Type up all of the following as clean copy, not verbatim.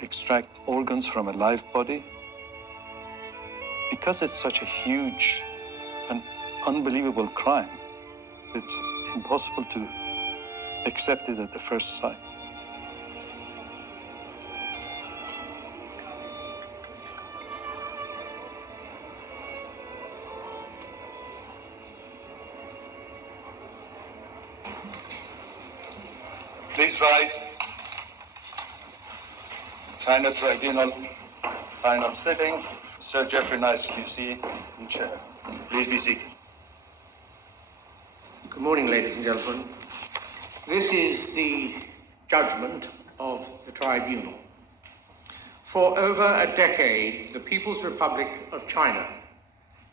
extract organs from a live body, because it's such a huge and unbelievable crime, it's impossible to accept it at the first sight. Please rise. China Tribunal, final sitting. Sir Jeffrey Nice, QC, in chair. Please be seated. Good morning, ladies and gentlemen. This is the judgment of the tribunal. For over a decade, the People's Republic of China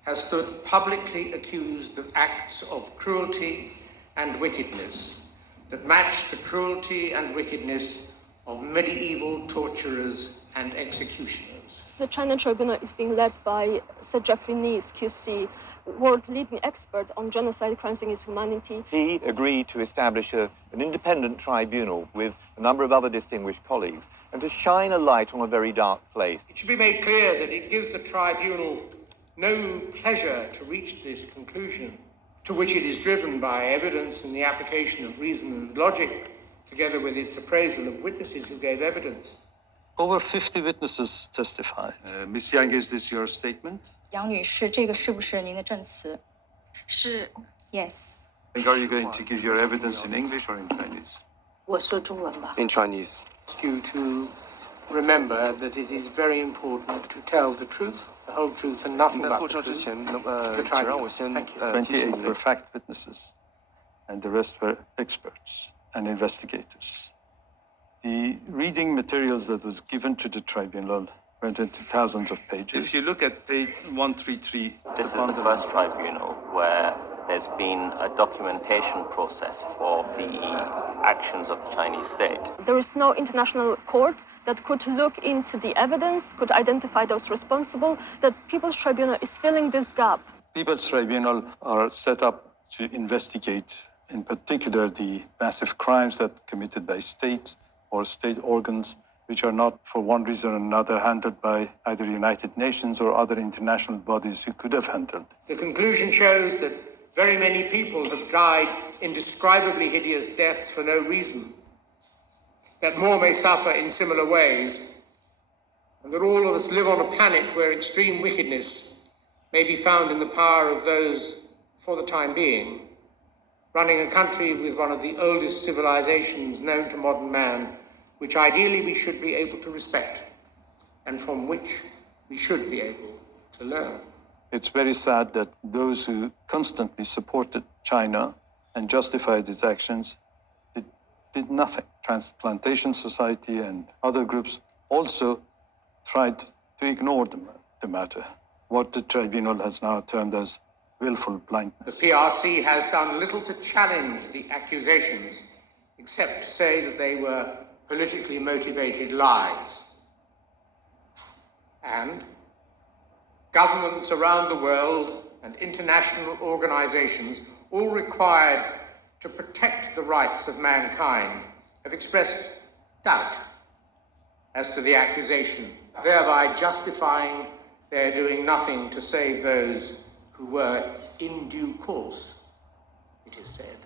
has stood publicly accused of acts of cruelty and wickedness that match the cruelty and wickedness of medieval torturers and executioners. The China Tribunal is being led by Sir Jeffrey Nice, QC, world-leading expert on genocide, crimes against humanity. He agreed to establish an independent tribunal with a number of other distinguished colleagues and to shine a light on a very dark place. It should be made clear that it gives the tribunal no pleasure to reach this conclusion, to which it is driven by evidence and the application of reason and logic, together with its appraisal of witnesses who gave evidence. Over 50 witnesses testified. Ms. Yang, is this your statement? 杨女士，这个是不是您的证词？是。 Yes. Are you going to give your evidence in English or in Chinese? 我说中文吧。 In Chinese. Ask you to remember that it is very important to tell the truth, the whole truth, and nothing but the truth. 请让我先提醒 28 were fact witnesses, and the rest were experts and investigators. The reading materials that was given to the tribunal went into thousands of pages. If you look at page 133... This is the first tribunal where there's been a documentation process for the actions of the Chinese state. There is no international court that could look into the evidence, could identify those responsible. The People's Tribunal is filling this gap. People's Tribunal are set up to investigate, in particular, the massive crimes that committed by states or state organs, which are not, for one reason or another, handled by either United Nations or other international bodies who could have handled. The conclusion shows that very many people have died indescribably hideous deaths for no reason, that more may suffer in similar ways, and that all of us live on a planet where extreme wickedness may be found in the power of those, for the time being, running a country with one of the oldest civilizations known to modern man, which ideally we should be able to respect, and from which we should be able to learn. It's very sad that those who constantly supported China and justified its actions did nothing. Transplantation Society and other groups also tried to ignore the matter, what the tribunal has now termed as willful blindness. The PRC has done little to challenge the accusations, except to say that they were politically motivated lies. And governments around the world and international organizations, all required to protect the rights of mankind, have expressed doubt as to the accusation, thereby justifying their doing nothing to save those who were in due course, it is said,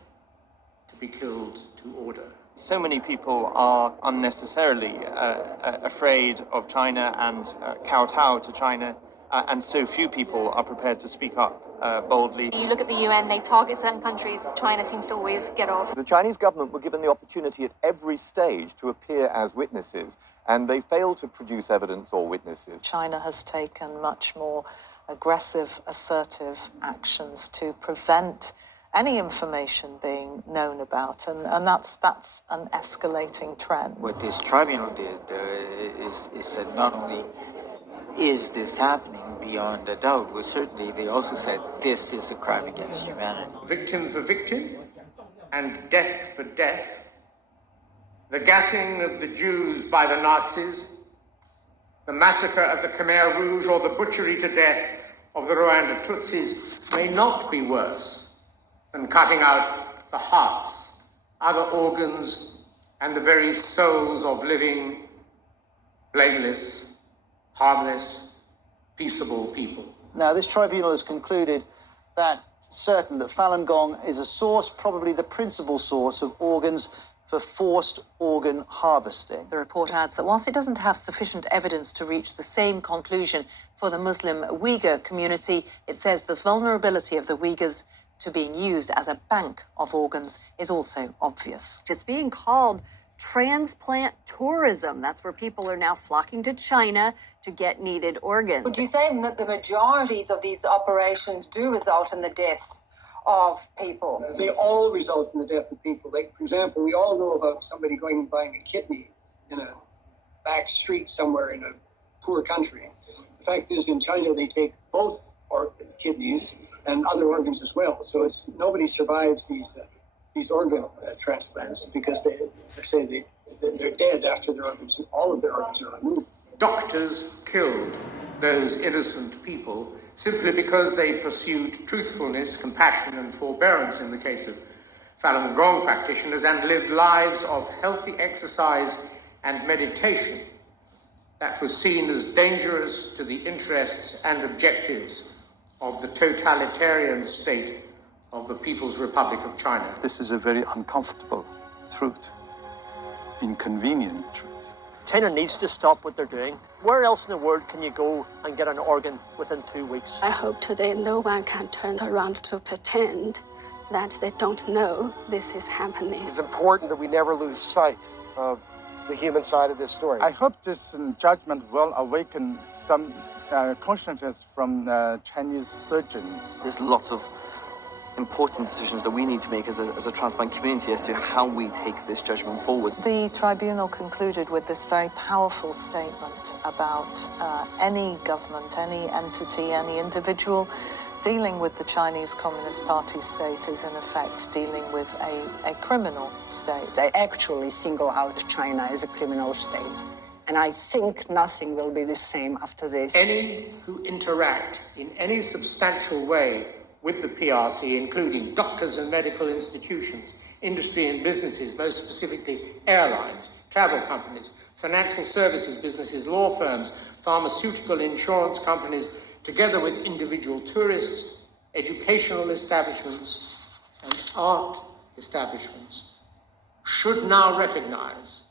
to be killed to order. So many people are unnecessarily afraid of China and kowtow to China, and so few people are prepared to speak up boldly. You look at the UN, they target certain countries. China seems to always get off. The Chinese government were given the opportunity at every stage to appear as witnesses, and they failed to produce evidence or witnesses. China has taken much more aggressive, assertive actions to prevent any information being known about, and that's an escalating trend. What this tribunal did is that not only is this happening beyond a doubt, but certainly they also said this is a crime against humanity. Victim for victim and death for death, the gassing of the Jews by the Nazis, the massacre of the Khmer Rouge, or the butchery to death of the Rwanda Tutsis may not be worse than cutting out the hearts, other organs, and the very souls of living blameless, harmless, peaceable people. Now, this tribunal has concluded that Falun Gong is a source, probably the principal source, of organs for forced organ harvesting. The report adds that whilst it doesn't have sufficient evidence to reach the same conclusion for the Muslim Uyghur community, it says the vulnerability of the Uyghurs to being used as a bank of organs is also obvious. It's being called transplant tourism. That's where people are now flocking to China to get needed organs. Would you say that the majorities of these operations do result in the deaths of people? They all result in the death of people. Like, for example, we all know about somebody going and buying a kidney in a back street somewhere in a poor country. The fact is, in China, they take both kidneys and other organs as well. So nobody survives these organ transplants because they, as I say, they're dead after all of their organs are removed. Doctors killed those innocent people simply because they pursued truthfulness, compassion, and forbearance in the case of Falun Gong practitioners, and lived lives of healthy exercise and meditation that was seen as dangerous to the interests and objectives of the totalitarian state of the People's Republic of China. This is a very uncomfortable truth, inconvenient truth. China needs to stop what they're doing. Where else in the world can you go and get an organ within 2 weeks? I hope today no one can turn around to pretend that they don't know this is happening. It's important that we never lose sight of the human side of this story. I hope this judgment will awaken some consciousness from Chinese surgeons. There's lots of important decisions that we need to make as a transplant community as to how we take this judgment forward. The tribunal concluded with this very powerful statement about any government, any entity, any individual dealing with the Chinese Communist Party state is in effect dealing with a criminal state. They actually single out China as a criminal state. And I think nothing will be the same after this. Any who interact in any substantial way with the PRC, including doctors and medical institutions, industry and businesses, most specifically airlines, travel companies, financial services businesses, law firms, pharmaceutical insurance companies, together with individual tourists, educational establishments, and art establishments, should now recognize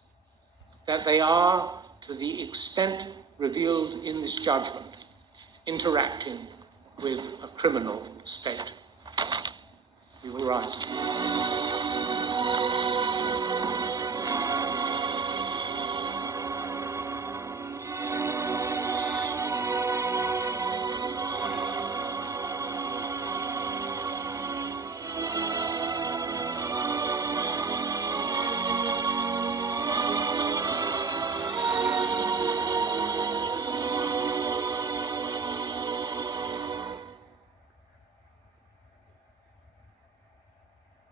that they are, to the extent revealed in this judgment, interacting with a criminal state. We will rise.